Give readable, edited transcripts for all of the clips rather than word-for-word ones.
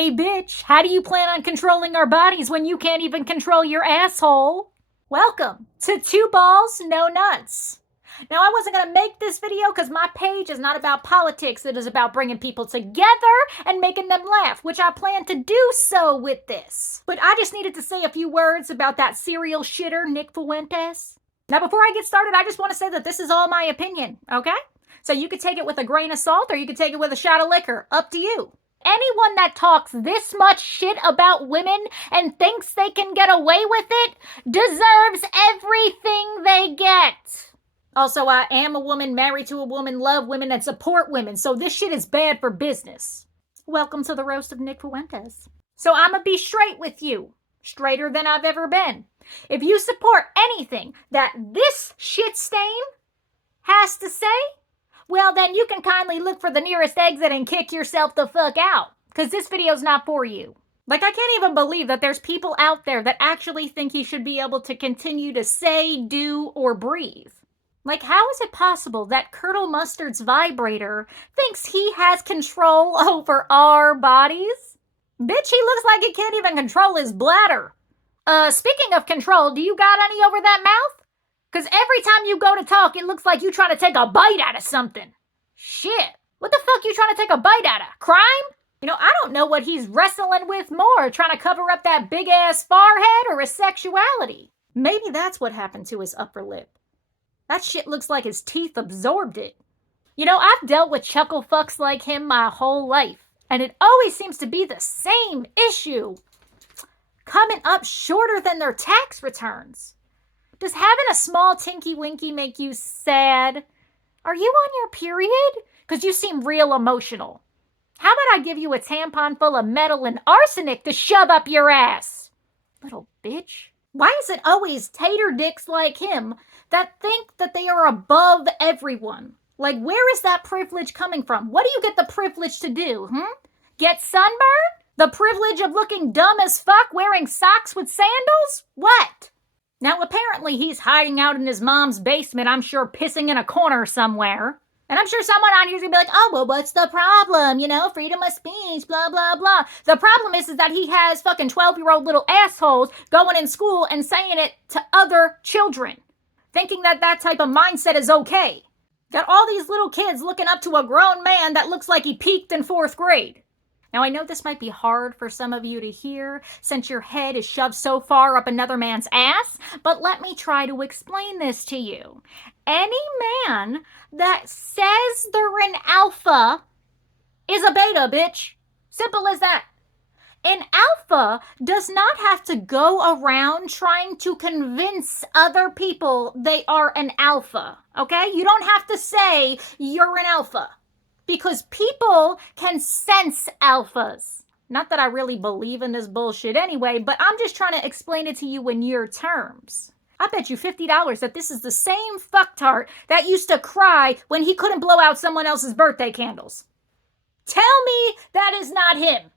Hey bitch, how do you plan on controlling our bodies when you can't even control your asshole? Welcome to Two Balls, No Nuts. Now, I wasn't going to make this video because my page is not about politics. It is about bringing people together and making them laugh, which I plan to do so with this. But I just needed to say a few words about that serial shitter, Nick Fuentes. Now, before I get started, I just want to say that this is all my opinion, okay? So you could take it with a grain of salt or you could take it with a shot of liquor. Up to you. Anyone that talks this much shit about women and thinks they can get away with it deserves everything they get. Also, I am a woman, married to a woman, love women, and support women, so this shit is bad for business. Welcome to the roast of Nick Fuentes. So I'ma be straight with you. Straighter than I've ever been. If you support anything that this shit stain has to say, well, then you can kindly look for the nearest exit and kick yourself the fuck out. Because this video's not for you. Like, I can't even believe that there's people out there that actually think he should be able to continue to say, do, or breathe. Like, how is it possible that Colonel Mustard's vibrator thinks he has control over our bodies? Bitch, he looks like he can't even control his bladder. Speaking of control, do you got any over that mouth? Because every time you go to talk, it looks like you trying to take a bite out of something. Shit. What the fuck you trying to take a bite out of? Crime? You know, I don't know what he's wrestling with more, trying to cover up that big-ass forehead or his sexuality. Maybe that's what happened to his upper lip. That shit looks like his teeth absorbed it. You know, I've dealt with chuckle fucks like him my whole life, and it always seems to be the same issue. Coming up shorter than their tax returns. Does having a small tinky winky make you sad? Are you on your period? Because you seem real emotional. How about I give you a tampon full of metal and arsenic to shove up your ass? Little bitch. Why is it always tater dicks like him that think that they are above everyone? Like, where is that privilege coming from? What do you get the privilege to do, Get sunburned? The privilege of looking dumb as fuck wearing socks with sandals? What? Now, apparently he's hiding out in his mom's basement, I'm sure pissing in a corner somewhere. And I'm sure someone on here's gonna be like, oh, well, what's the problem? You know, freedom of speech, blah, blah, blah. The problem is that he has fucking 12-year-old little assholes going in school and saying it to other children, thinking that that type of mindset is okay. Got all these little kids looking up to a grown man that looks like he peaked in 4th grade. Now, I know this might be hard for some of you to hear since your head is shoved so far up another man's ass, but let me try to explain this to you. Any man that says they're an alpha is a beta, bitch. Simple as that. An alpha does not have to go around trying to convince other people they are an alpha, okay? You don't have to say you're an alpha. Because people can sense alphas. Not that I really believe in this bullshit anyway, but I'm just trying to explain it to you in your terms. I bet you $50 that this is the same fucktard that used to cry when he couldn't blow out someone else's birthday candles. Tell me that is not him.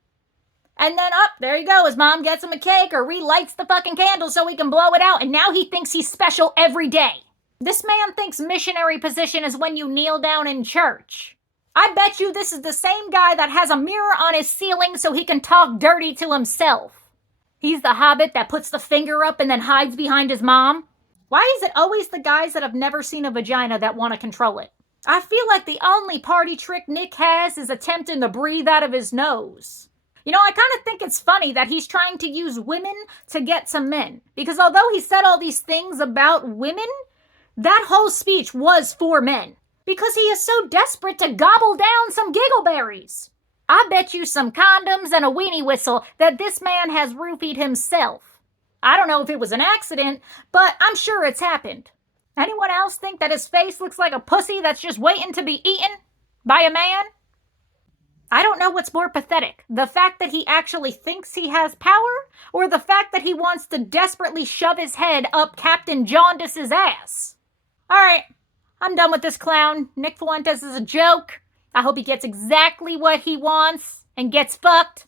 And then there you go, his mom gets him a cake or relights the fucking candle so he can blow it out, and now he thinks he's special every day. This man thinks missionary position is when you kneel down in church. I bet you this is the same guy that has a mirror on his ceiling so he can talk dirty to himself. He's the hobbit that puts the finger up and then hides behind his mom. Why is it always the guys that have never seen a vagina that want to control it? I feel like the only party trick Nick has is attempting to breathe out of his nose. You know, I kind of think it's funny that he's trying to use women to get to men. Because although he said all these things about women, that whole speech was for men. Because he is so desperate to gobble down some giggleberries. I bet you some condoms and a weenie whistle that this man has roofied himself. I don't know if it was an accident, but I'm sure it's happened. Anyone else think that his face looks like a pussy that's just waiting to be eaten by a man? I don't know what's more pathetic, the fact that he actually thinks he has power, or the fact that he wants to desperately shove his head up Captain Jaundice's ass. All right. I'm done with this clown. Nick Fuentes is a joke. I hope he gets exactly what he wants and gets fucked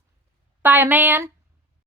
by a man.